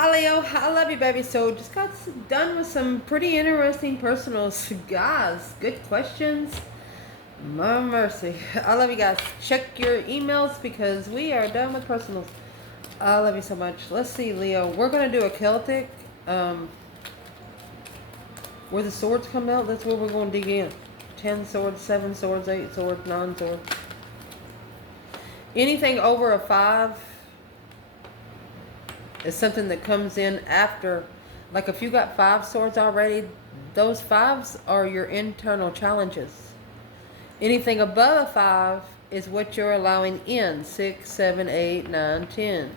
Hi Leo, I love you, baby. So just got done with some pretty interesting personals. Guys, good questions. My mercy. I love you guys. Check your emails because we are done with personals. I love you so much. Let's see, Leo. We're going to do a Celtic. Where the swords come out, that's where we're going to dig in. 10 swords, 7 swords, 8 swords, 9 swords. Anything over a 5 is something that comes in after. Like if you got 5 swords already, those 5s are your internal challenges. Anything above a 5 is what you're allowing in. 6, 7, 8, 9, 10.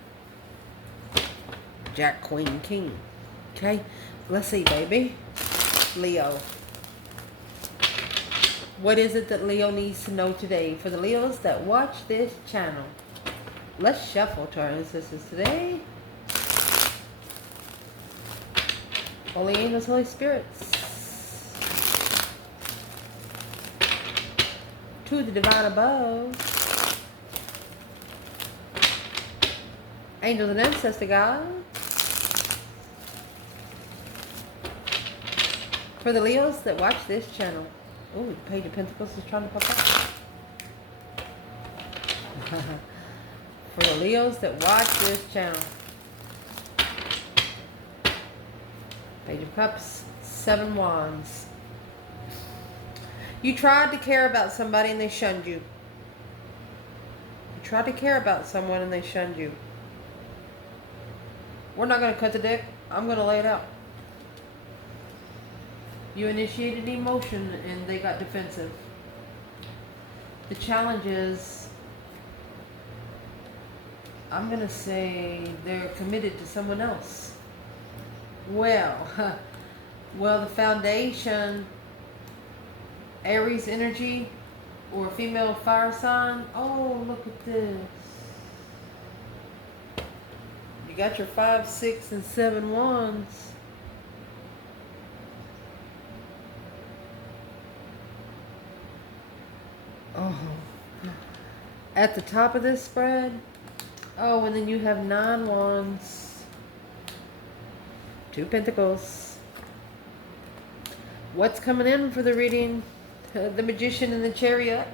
Jack, Queen, King. Okay, let's see, baby. Leo. What is it that Leo needs to know today? For the Leos that watch this channel, let's shuffle to our ancestors today. Holy angels, Holy spirits. To the divine above. Angels and ancestor guides. For the Leos that watch this channel. Ooh, the Page of Pentacles is trying to pop up. For the Leos that watch this channel. Page of Cups, 7 Wands. You tried to care about somebody and they shunned you. You tried to care about someone and they shunned you. We're not going to cut the deck. I'm going to lay it out. You initiated emotion and they got defensive. The challenge is, I'm going to say they're committed to someone else. Well, the foundation, Aries energy, or female fire sign. Oh, look at this. You got your 5, 6, and 7 wands. Oh, at the top of this spread. Oh, and then you have 9 wands, 2 pentacles. What's coming in for the reading? The Magician and the Chariot.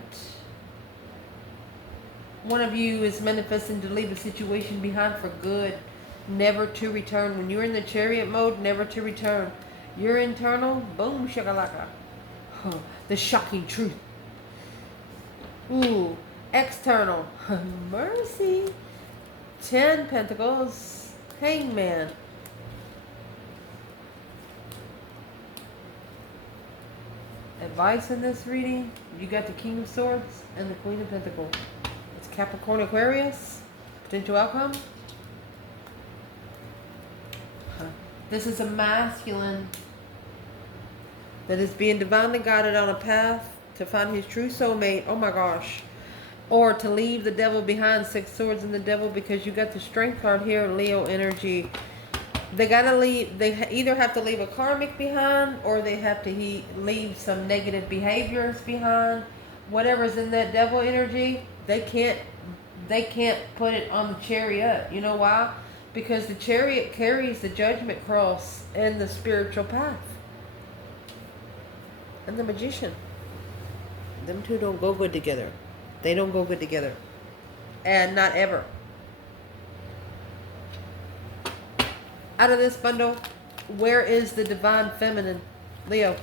One of you is manifesting to leave a situation behind for good, never to return. When you're in the Chariot mode, never to return. Your internal, boom, shakalaka. The shocking truth. Ooh, external, mercy. 10 pentacles, Hangman. Advice in this reading, you got the King of Swords and the Queen of Pentacles. It's Capricorn, Aquarius. Potential outcome. This is a masculine that is being divinely guided on a path to find his true soulmate. Oh my gosh. Or to leave the devil behind. 6 swords and the devil, because you got the strength card here, Leo energy. They gotta leave. They either have to leave a karmic behind, or they have to leave some negative behaviors behind. Whatever's in that devil energy, they can't put it on the chariot. You know why? Because the chariot carries the judgment cross and the spiritual path. And the Magician. Them two don't go good together. They don't go good together. And not ever. Out of this bundle, where is the divine feminine? Leo.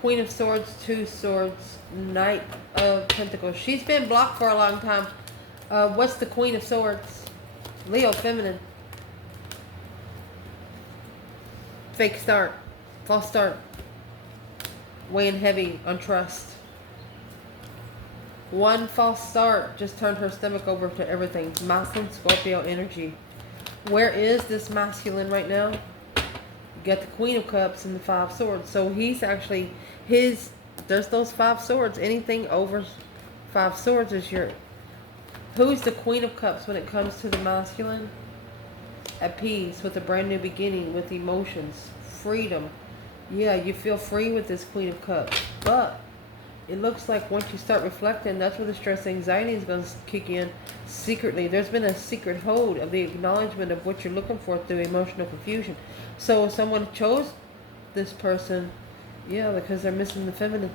Queen of Swords, 2 swords, Knight of Pentacles. She's been blocked for a long time. What's the Queen of Swords? Leo, feminine. Fake start. False start. Weighing heavy on trust. One false start just turned her stomach over to everything. Masculine, Scorpio energy. Where is this masculine right now? You got the Queen of Cups and the 5 swords. So he's actually, there's those 5 swords. Anything over 5 swords is your, who's the Queen of Cups when it comes to the masculine? At peace, with a brand new beginning, with emotions, freedom. Yeah, you feel free with this Queen of Cups. But it looks like once you start reflecting, that's where the stress anxiety is going to kick in secretly. There's been a secret hold of the acknowledgement of what you're looking for through emotional confusion. So if someone chose this person, yeah, because they're missing the feminine,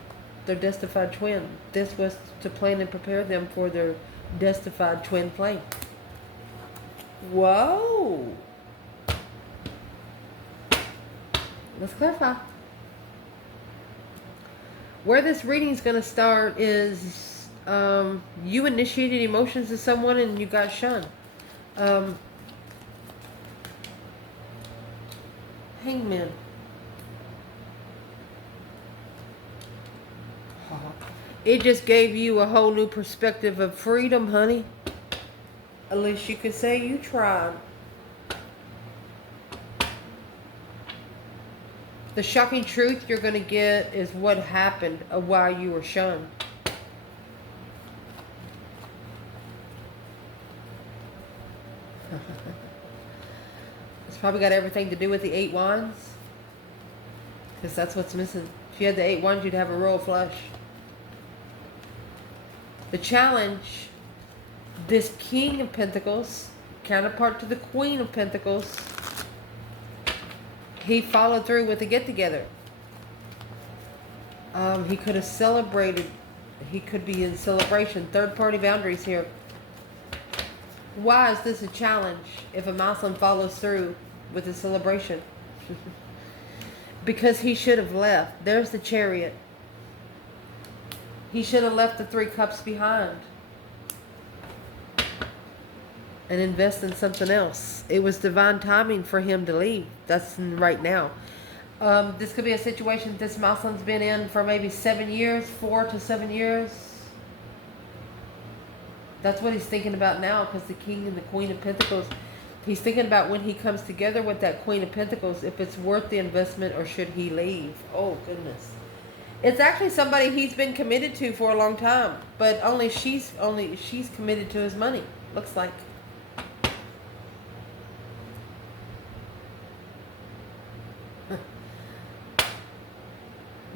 their destified twin. This was to plan and prepare them for their destified twin flame. Whoa! Let's clarify. Where this reading is going to start is you initiated emotions to someone and you got shunned. Hangman. It just gave you a whole new perspective of freedom, honey. At least you could say you tried. The shocking truth you're going to get is what happened while you were shunned. It's probably got everything to do with the 8 wands. Because that's what's missing. If you had the 8 wands, you'd have a royal flush. The challenge, this King of Pentacles, counterpart to the Queen of Pentacles, he followed through with the get-together. He could have celebrated. He could be in celebration. Third-party boundaries here. Why is this a challenge if a Muslim follows through with a celebration? Because he should have left. There's the Chariot. He should have left the 3 cups behind and invest in something else. It was divine timing for him to leave. That's right now. This could be a situation this Muslim's been in for maybe 7 years, 4 to 7 years. That's what he's thinking about now, because the King and the Queen of Pentacles, he's thinking about when he comes together with that Queen of Pentacles, if it's worth the investment or should he leave. Oh, goodness. It's actually somebody he's been committed to for a long time, but she's committed to his money, looks like.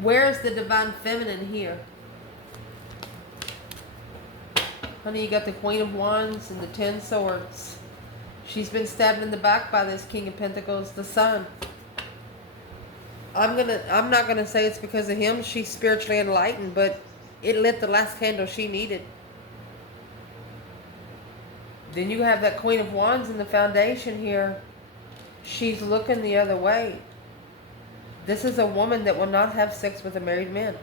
Where's the divine feminine here? Honey, you got the Queen of Wands and the 10 Swords. She's been stabbed in the back by this King of Pentacles, the Sun. I'm not gonna say it's because of him. She's spiritually enlightened, but it lit the last candle she needed. Then you have that Queen of Wands in the foundation here. She's looking the other way. This is a woman that will not have sex with a married man.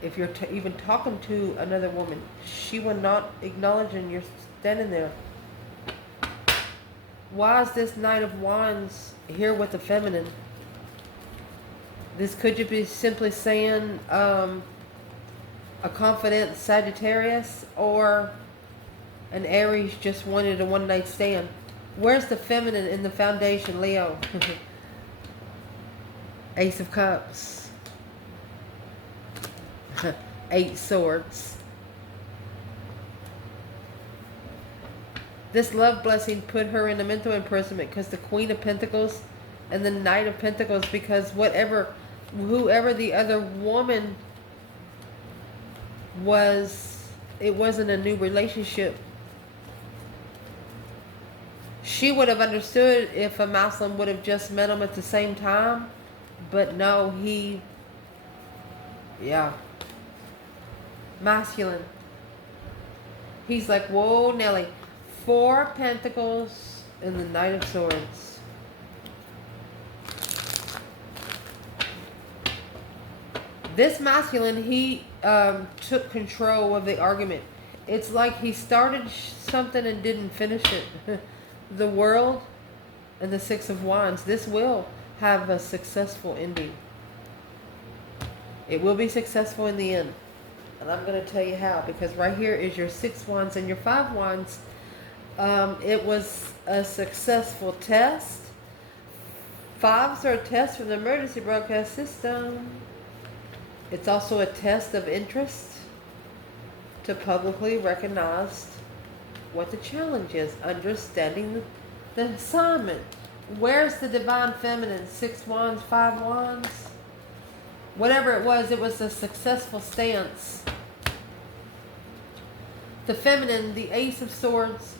If you're even talking to another woman, she will not acknowledge and you're standing there. Why is this Knight of Wands here with the feminine? This could you be simply saying a confident Sagittarius or an Aries just wanted a one-night stand. Where's the feminine in the foundation, Leo? Ace of Cups. 8 Swords. This love blessing put her in a mental imprisonment because the Queen of Pentacles and the Knight of Pentacles, because whoever the other woman was, it wasn't a new relationship. She would have understood if a Muslim would have just met him at the same time, but no, masculine. He's like, whoa, Nelly. 4 Pentacles and the Knight of Swords. This masculine, he took control of the argument. It's like he started something and didn't finish it. The World and the 6 of Wands. This will have a successful ending. It will be successful in the end. And I'm going to tell you how, because right here is your 6 Wands and your 5 Wands. It was a successful test. 5s are a test from the emergency broadcast system. It's also a test of interest to publicly recognize what the challenge is. Understanding the assignment. Where's the divine feminine? 6 Wands, 5 Wands. Whatever it was a successful stance. The feminine, the Ace of Swords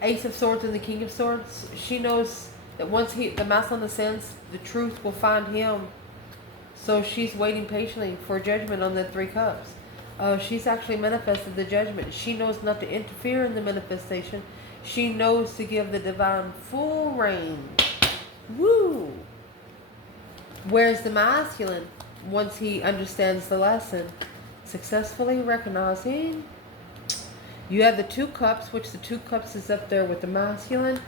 and the King of Swords, she knows that once the masculine ascends, the truth will find him. So she's waiting patiently for judgment on the 3 cups. She's actually manifested the judgment. She knows not to interfere in the manifestation. She knows to give the divine full reign. Woo! Whereas the masculine, once he understands the lesson, successfully recognizing, you have the 2 cups, which the 2 cups is up there with the masculine.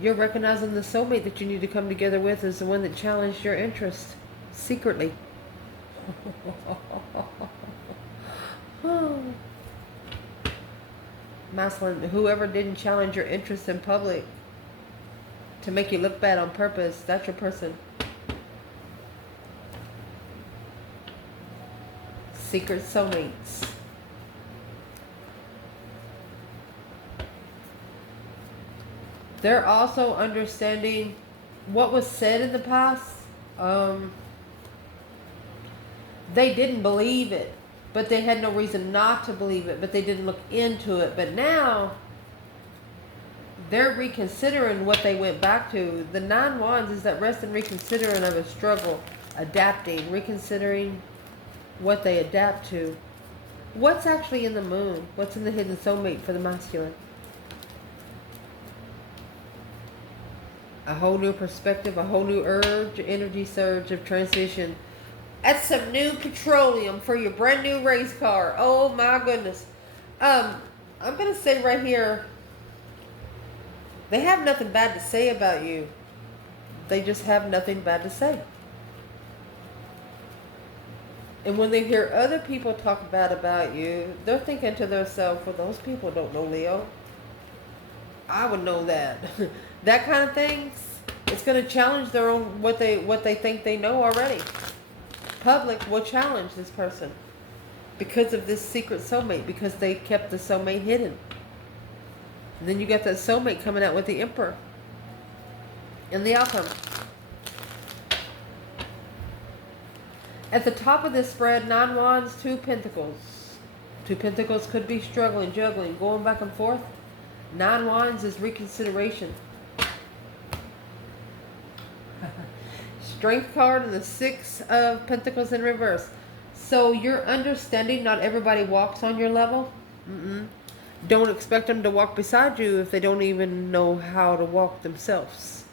You're recognizing the soulmate that you need to come together with is the one that challenged your interest secretly. Masculine, whoever didn't challenge your interest in public to make you look bad on purpose, that's your person. Secret soulmates. They're also understanding what was said in the past. They didn't believe it, but they had no reason not to believe it, but they didn't look into it. But now they're reconsidering what they went back to. The 9 Wands is that rest and reconsidering of a struggle, adapting, reconsidering what they adapt to. What's actually in the moon? What's in the hidden soulmate for the masculine? A whole new perspective, a whole new urge, energy surge of transition. That's some new petroleum for your brand new race car. Oh my goodness. I'm going to say right here, they have nothing bad to say about you. They just have nothing bad to say. And when they hear other people talk bad about you, they're thinking to themselves, well, those people don't know Leo. I would know that. That kind of things, it's going to challenge their own, what they think they know already. Public will challenge this person because of this secret soulmate, because they kept the soulmate hidden. And then you got that soulmate coming out with the Emperor and the outcome. At the top of this spread, 9 Wands, 2 Pentacles. 2 Pentacles could be struggling, juggling, going back and forth. 9 Wands is reconsideration. Strength card and the 6 of Pentacles in reverse. So you're understanding not everybody walks on your level. Don't expect them to walk beside you if they don't even know how to walk themselves.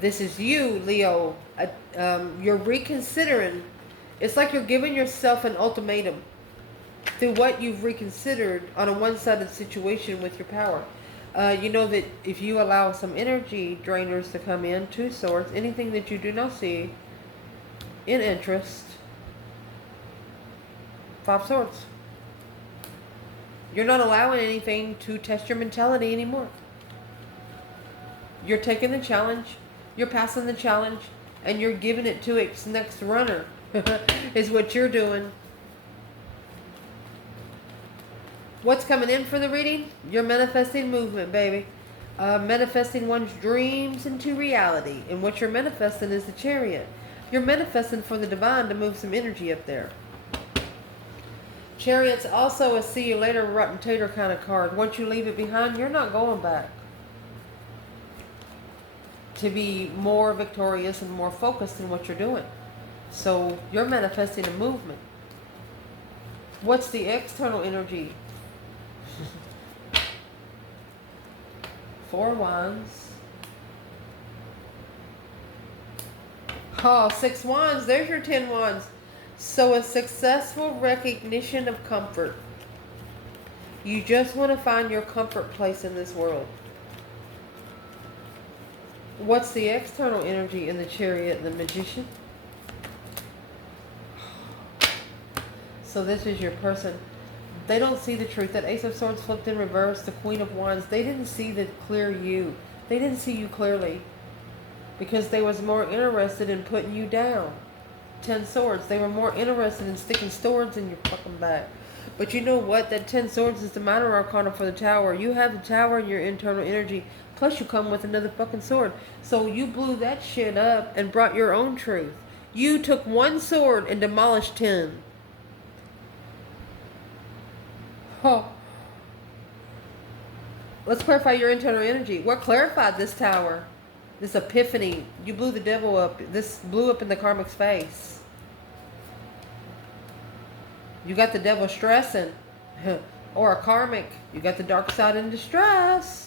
This is you, Leo. You're reconsidering. It's like you're giving yourself an ultimatum through what you've reconsidered on a one-sided situation with your power. You know that if you allow some energy drainers to come in, 2 Swords, anything that you do not see in interest, 5 Swords. You're not allowing anything to test your mentality anymore. You're taking the challenge, you're passing the challenge, and you're giving it to its next runner, is what you're doing. What's coming in for the reading? You're manifesting movement, baby. Manifesting one's dreams into reality. And what you're manifesting is the Chariot. You're manifesting for the divine to move some energy up there. Chariot's also a see you later, rotten tater kind of card. Once you leave it behind, you're not going back. To be more victorious and more focused in what you're doing. So you're manifesting a movement. What's the external energy? 4 Wands. Oh, 6 Wands. There's your 10 Wands. So a successful recognition of comfort. You just want to find your comfort place in this world. What's the external energy in the Chariot and the Magician? So this is your person. They don't see the truth. That Ace of Swords flipped in reverse, the Queen of Wands. They didn't see the clear you. They didn't see you clearly. Because they was more interested in putting you down. 10 Swords. They were more interested in sticking swords in your fucking back. But you know what? That 10 swords is the minor arcana for the tower. You have the tower in your internal energy. Plus you come with another fucking sword. So you blew that shit up and brought your own truth. You took one sword and demolished 10. Oh. Let's clarify your internal energy. What clarified this tower? This epiphany. You blew the devil up. This blew up in the karmic's face. You got the devil stressing. Or a karmic. You got the dark side in distress.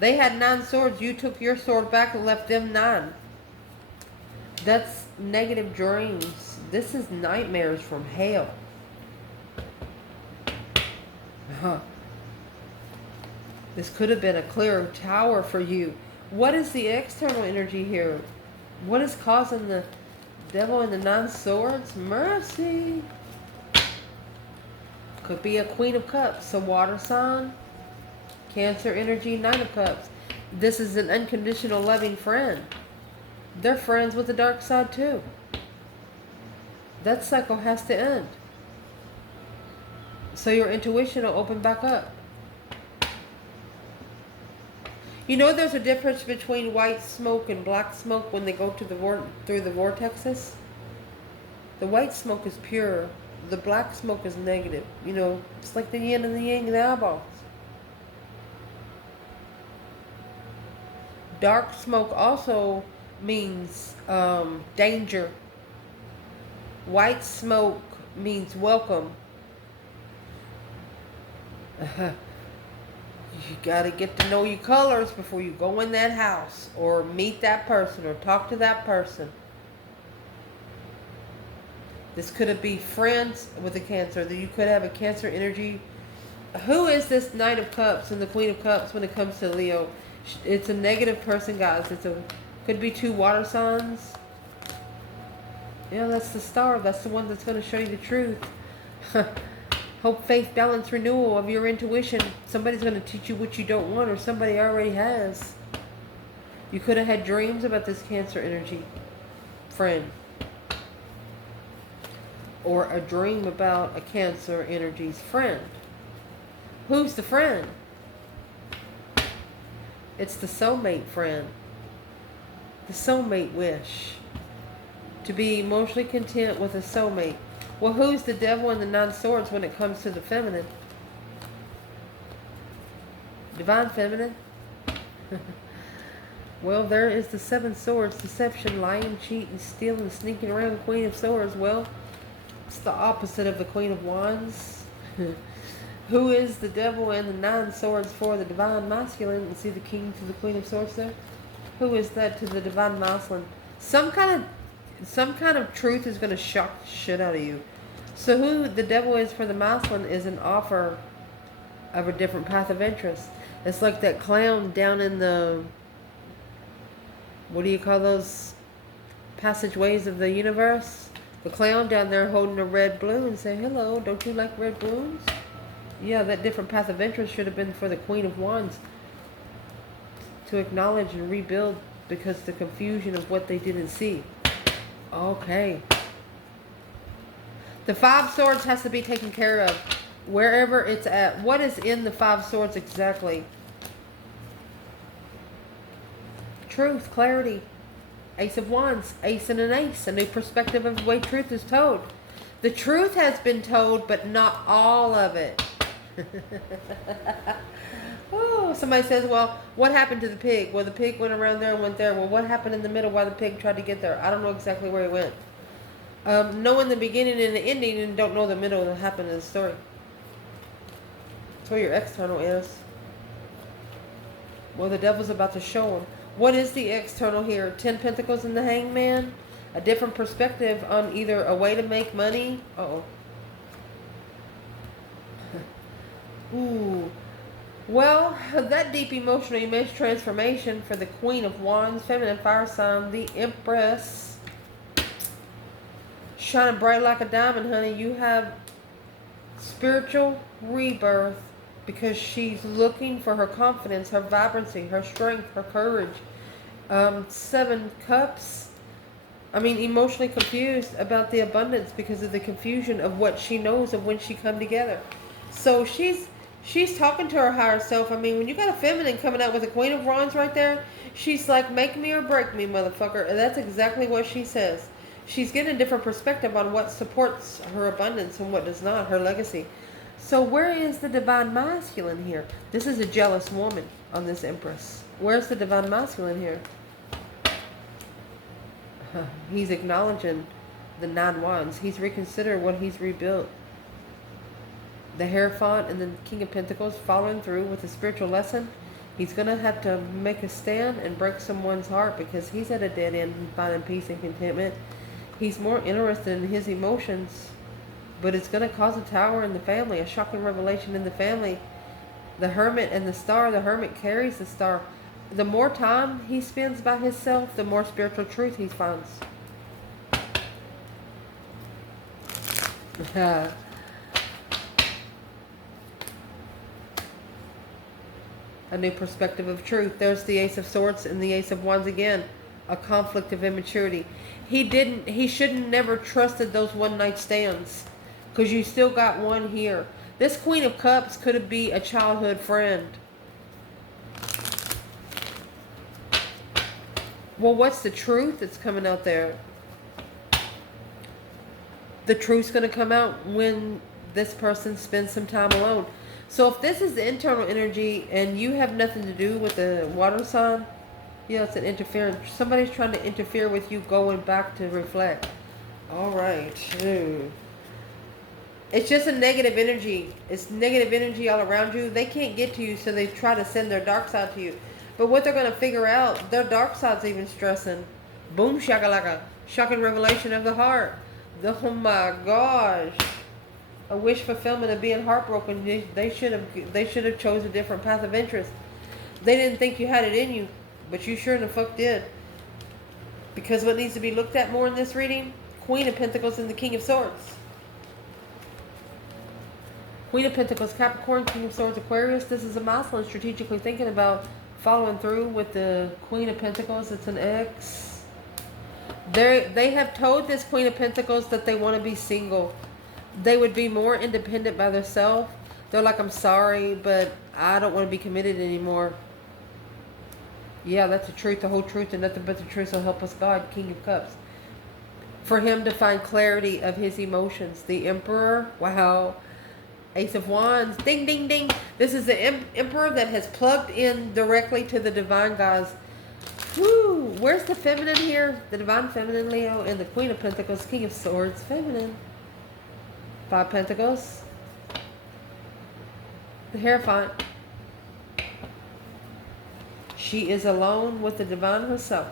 They had 9 swords. You took your sword back and left them 9. That's negative dreams. This is nightmares from hell. This could have been a clear tower for you. What is the external energy here? What is causing the devil and the 9 swords? Mercy. Could be a Queen of Cups, a water sign. Cancer energy, 9 of Cups. This is an unconditional loving friend. They're friends with the dark side too. That cycle has to end. So your intuition will open back up. You know there's a difference between white smoke and black smoke when they go to through the vortexes? The white smoke is pure. The black smoke is negative. You know, it's like the yin and the yang and the eyeballs. Dark smoke also means danger. White smoke means welcome. You gotta get to know your colors before you go in that house or meet that person or talk to that person. This could be friends with a Cancer. That you could have a Cancer energy. Who is this Knight of Cups and the Queen of Cups when it comes to Leo? It's a negative person, guys. Could be 2 water signs. Yeah, that's the star. That's the one that's going to show you the truth. Hope, faith, balance, renewal of your intuition. Somebody's going to teach you what you don't want, or somebody already has. You could have had dreams about this Cancer energy friend. Or a dream about a Cancer energy's friend. Who's the friend? It's the soulmate friend. The soulmate wish. To be emotionally content with a soulmate. Well, who's the devil and the 9 swords when it comes to the feminine? Divine feminine. Well, there is the 7 swords. Deception, lying, cheating, stealing, sneaking around. Queen of swords. Well, it's the opposite of the Queen of wands. Who is the devil and the 9 swords for the divine masculine? And see the king to the Queen of swords there? Who is that to the divine masculine? Some kind of truth is going to shock the shit out of you. So who the devil is for the masculine is an offer of a different path of interest. It's like that clown down in the, what do you call those passageways of the universe? The clown down there holding a red balloon and saying, hello, don't you like red balloons? Yeah, that different path of interest should have been for the Queen of Wands to acknowledge and rebuild because the confusion of what they didn't see. Okay. The 5 swords has to be taken care of wherever it's at. What is in the 5 swords exactly? Truth, clarity. Ace of Wands, ace and an ace. A new perspective of the way truth is told. The truth has been told, but not all of it. Oh, somebody says, well, what happened to the pig? Well, the pig went around there and went there. Well, what happened in the middle while the pig tried to get there? I don't know exactly where he went. Knowing the beginning and the ending and don't know the middle that happened in the story. That's where your external is. Well, the devil's about to show him. What is the external here? 10 Pentacles and the Hangman. A different perspective on either a way to make money. Uh-oh. Ooh. Well, that deep emotional image transformation for the Queen of Wands, feminine fire sign, the Empress. Shining bright like a diamond, honey. You have spiritual rebirth because she's looking for her confidence, her vibrancy, her strength, her courage. 7 Cups. I mean, emotionally confused about the abundance because of the confusion of what she knows of when she come together. So she's talking to her higher self. I mean, when you got a feminine coming out with a Queen of Wands right there, she's like, make me or break me, motherfucker. And that's exactly what she says. She's getting a different perspective on what supports her abundance and what does not, her legacy. So where is the divine masculine here? This is a jealous woman on this Empress. Where's the divine masculine here? He's acknowledging the 9 Wands. He's reconsidered what he's rebuilt. The Hierophant and the King of Pentacles following through with a spiritual lesson. He's going to have to make a stand and break someone's heart because he's at a dead end and finding peace and contentment. He's more interested in his emotions, but it's going to cause a tower in the family, a shocking revelation in the family. The Hermit and the Star, the Hermit carries the Star. The more time he spends by himself, the more spiritual truth he finds. A new perspective of truth. There's the Ace of Swords and the Ace of Wands again. A conflict of immaturity. He shouldn't never trusted those one night stands. Because you still got one here. This Queen of Cups could be a childhood friend. Well, what's the truth that's coming out there? The truth's going to come out when this person spends some time alone. So if this is the internal energy and you have nothing to do with the water sign, yeah, it's an interference. Somebody's trying to interfere with you going back to reflect. All right. It's just a negative energy. It's negative energy all around you. They can't get to you, so they try to send their dark side to you. But what they're going to figure out, their dark side's even stressing. Boom shakalaka. Shocking revelation of the heart. Oh my gosh. A wish fulfillment of being heartbroken. They should have chose a different path of interest. They didn't think you had it in you, but you sure the fuck did. Because what needs to be looked at more in this reading? Queen of Pentacles and the King of Swords. Queen of Pentacles, Capricorn, King of Swords, Aquarius. This is a masculine strategically thinking about following through with the Queen of Pentacles. It's an X. They have told this Queen of Pentacles that they want to be single. They would be more independent by themselves. They're like, I'm sorry, but I don't want to be committed anymore. Yeah, that's the truth, the whole truth, and nothing but the truth. So help us God, King of Cups. For him to find clarity of his emotions. The Emperor, wow. Ace of Wands, ding, ding, ding. This is the Emperor that has plugged in directly to the divine, guys. Whoo, where's the feminine here? The divine feminine, Leo, and the Queen of Pentacles, King of Swords, feminine. 5 Pentacles. The Hierophant. She is alone with the divine herself.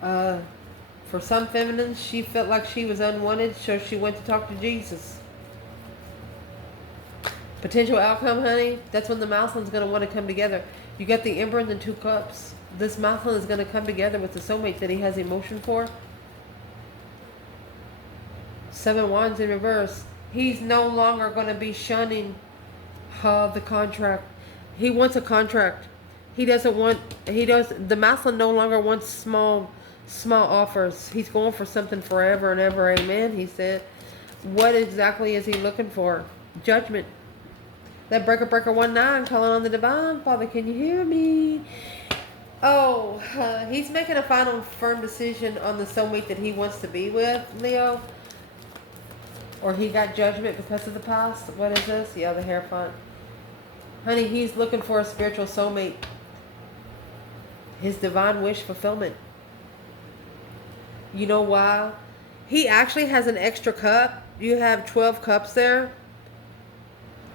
For some feminines, she felt like she was unwanted, so she went to talk to Jesus. Potential outcome, honey, that's when the masculine's going to want to come together. You got the Emperor and the 2 Cups. This masculine is going to come together with the soulmate that he has emotion for. 7 Wands in reverse. He's no longer going to be shunning the contract. He wants a contract. He doesn't want, the masculine no longer wants small offers. He's going for something forever and ever. Amen, he said. What exactly is he looking for? Judgment. That breaker 19 calling on the divine. Father, can you hear me? Oh, he's making a final firm decision on the soulmate that he wants to be with, Leo. Or he got judgment because of the past. What is this? Yeah, the Hierophant. Honey, he's looking for a spiritual soulmate. His divine wish fulfillment. You know why? He actually has an extra cup. You have 12 cups there.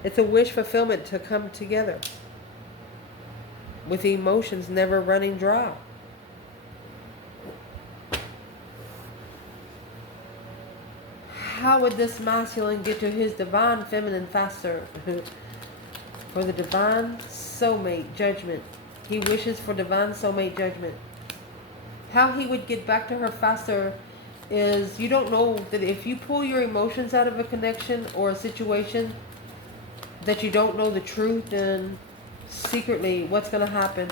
It's a wish fulfillment to come together. With the emotions never running dry. How would this masculine get to his divine feminine faster? For the divine soulmate judgment. He wishes for divine soulmate judgment. How he would get back to her faster is, you don't know that if you pull your emotions out of a connection or a situation that you don't know the truth, then secretly what's going to happen?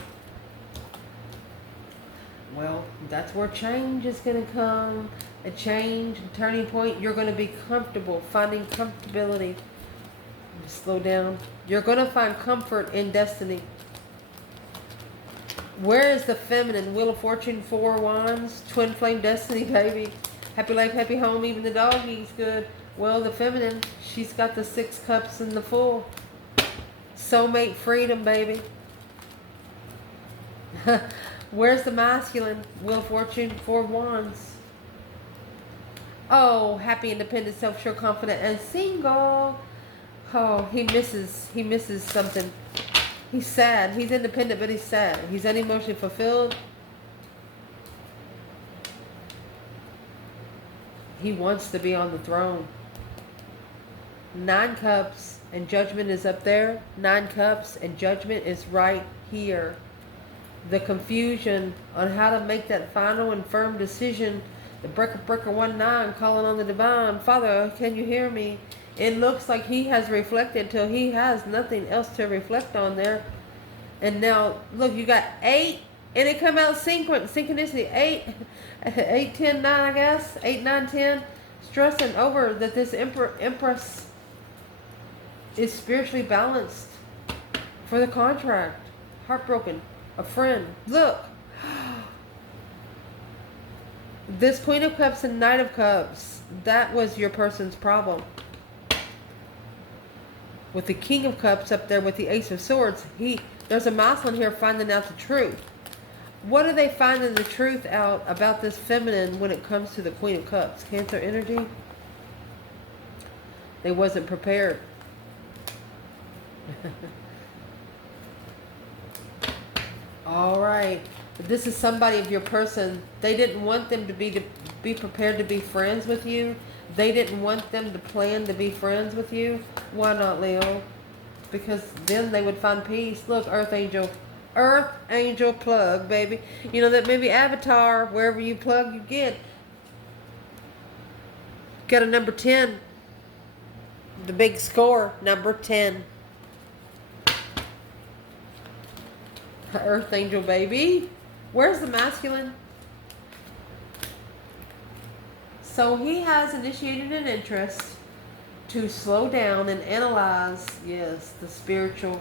Well, That's where change is going to come. A change, a turning point. You're going to be comfortable, finding comfortability. Slow down. You're going to find comfort in destiny. Where is the feminine? Wheel of Fortune, 4 Wands, Twin Flame Destiny, baby. Happy life, happy home, even the doggy's good. Well, the feminine, she's got the 6 cups in the full. Soulmate freedom, baby. Where's the masculine? Wheel of Fortune, 4 Wands. Oh, happy, independent, self-sure, confident, and single. Oh, he misses something. He's sad. He's independent, but he's sad. He's unemotionally fulfilled. He wants to be on the throne. 9 cups and judgment is up there. 9 cups and judgment is right here. The confusion on how to make that final and firm decision. The breaker 19 calling on the divine. Father, can you hear me? It looks like he has reflected till he has nothing else to reflect on there. And now, look, you got 8, and it come out synchronicity. 8, 10, 9, I guess. 8, 9, 10. Stressing over that this Empress is spiritually balanced for the contract. Heartbroken. A friend. Look. This Queen of Cups and Knight of Cups, that was your person's problem. With the King of Cups up there with the Ace of Swords, there's a masculine here finding out the truth. What are they finding the truth out about this feminine when it comes to the Queen of Cups? Cancer energy? They wasn't prepared. All right. This is somebody of your person. They didn't want them to be prepared to be friends with you. They didn't want them to plan to be friends with you. Why not, Leo? Because then they would find peace. Look, Earth Angel. Earth Angel plug, baby. You know that movie Avatar, wherever you plug, you get. Got a number 10. The big score, number 10. Earth Angel, baby. Where's the masculine? So he has initiated an interest to slow down and analyze, yes, the spiritual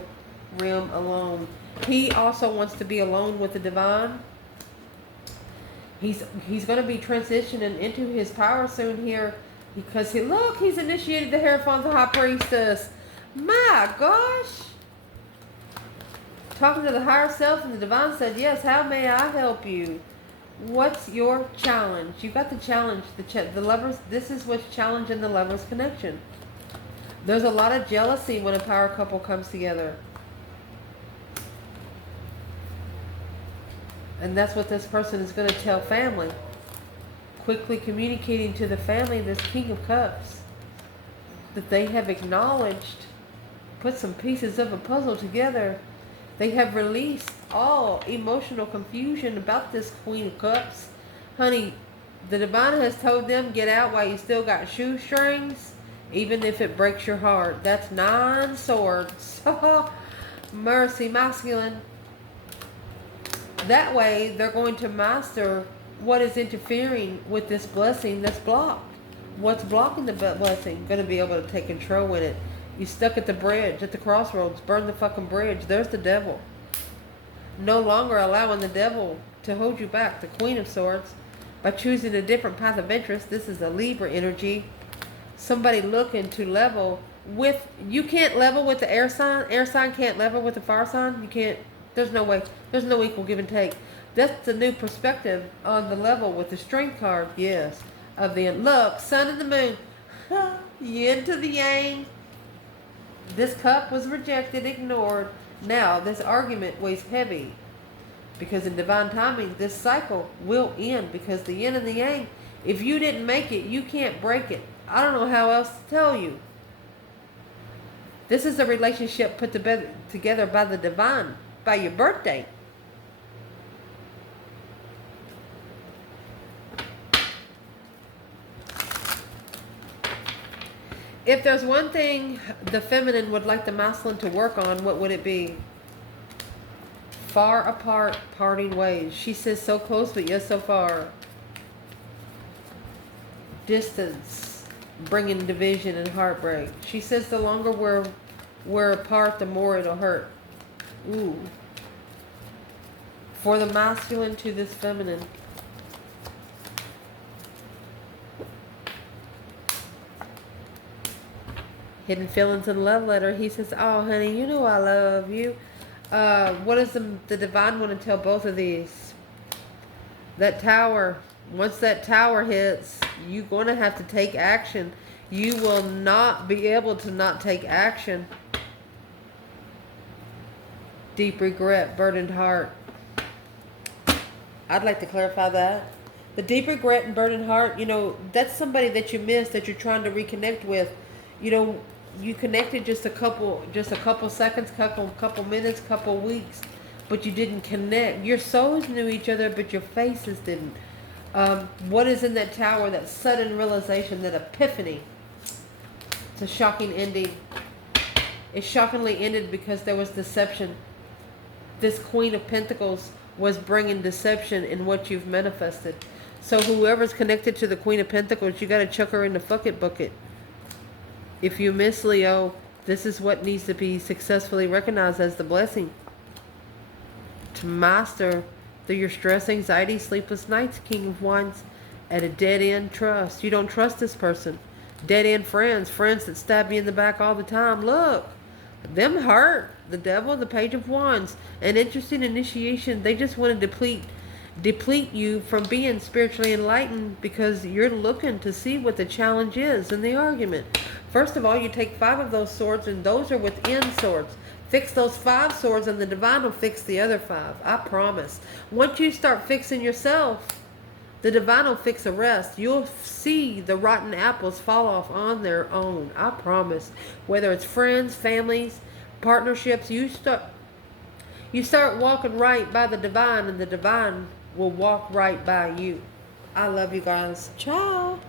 realm alone. He also wants to be alone with the divine. He's going to be transitioning into his power soon here because he's initiated the Hierophant, the High Priestess. My gosh. Talking to the higher self, and the divine said, yes, how may I help you? What's your challenge? You got the challenge, the lovers. This is what's challenging the lovers' connection. There's a lot of jealousy when a power couple comes together. And that's what this person is going to tell family. Quickly communicating to the family, this King of Cups, that they have acknowledged, put some pieces of a puzzle together. They have released all emotional confusion about this Queen of Cups. Honey, the divine has told them, get out while you still got shoestrings, even if it breaks your heart. That's 9 swords. Mercy, masculine. That way, they're going to master what is interfering with this blessing that's blocked. What's blocking the blessing? Going to be able to take control in it. You stuck at the bridge, at the crossroads. Burn the fucking bridge. There's the devil. No longer allowing the devil to hold you back. The Queen of Swords. By choosing a different path of interest. This is a Libra energy. Somebody looking to level with... You can't level with the air sign. Air sign can't level with the fire sign. You can't... There's no way. There's no equal give and take. That's the new perspective on the level with the strength card. Yes. Of the... Look, sun and the moon. Yin to the yang. This cup was rejected, ignored. Now, this argument weighs heavy. Because in divine timing, this cycle will end. Because the yin and the yang, if you didn't make it, you can't break it. I don't know how else to tell you. This is a relationship put together by the divine, by your birthday. If there's one thing the feminine would like the masculine to work on, what would it be? Far apart, parting ways. She says so close, but yet so far. Distance, bringing division and heartbreak. She says the longer we're apart, the more it'll hurt. Ooh. For the masculine to this feminine. Hidden feelings and love letter. He says, oh, honey, you know I love you. What does the divine want to tell both of these? That tower. Once that tower hits, you're going to have to take action. You will not be able to not take action. Deep regret, burdened heart. I'd like to clarify that. The deep regret and burdened heart, you know, that's somebody that you missed that you're trying to reconnect with. You know, you connected just a couple seconds, couple minutes, couple weeks, but you didn't connect. Your souls knew each other, but your faces didn't. What is in that tower? That sudden realization, that epiphany. It's a shocking ending. It shockingly ended because there was deception. This Queen of Pentacles was bringing deception in what you've manifested. So whoever's connected to the Queen of Pentacles, you got to chuck her in the fuck it bucket. If you miss Leo, this is what needs to be successfully recognized as the blessing. To master through your stress, anxiety, sleepless nights, King of Wands, at a dead end trust. You don't trust this person. Dead end friends that stab you in the back all the time. Look, them hurt. The Devil, the Page of Wands, an interesting initiation. They just want to deplete you from being spiritually enlightened because you're looking to see what the challenge is in the argument. First of all, you take 5 of those swords, and those are within swords. Fix those 5 swords, and the divine will fix the other 5. I promise. Once you start fixing yourself, the divine will fix the rest. You'll see the rotten apples fall off on their own. I promise. Whether it's friends, families, partnerships, you start walking right by the divine, and the divine will walk right by you. I love you guys. Ciao.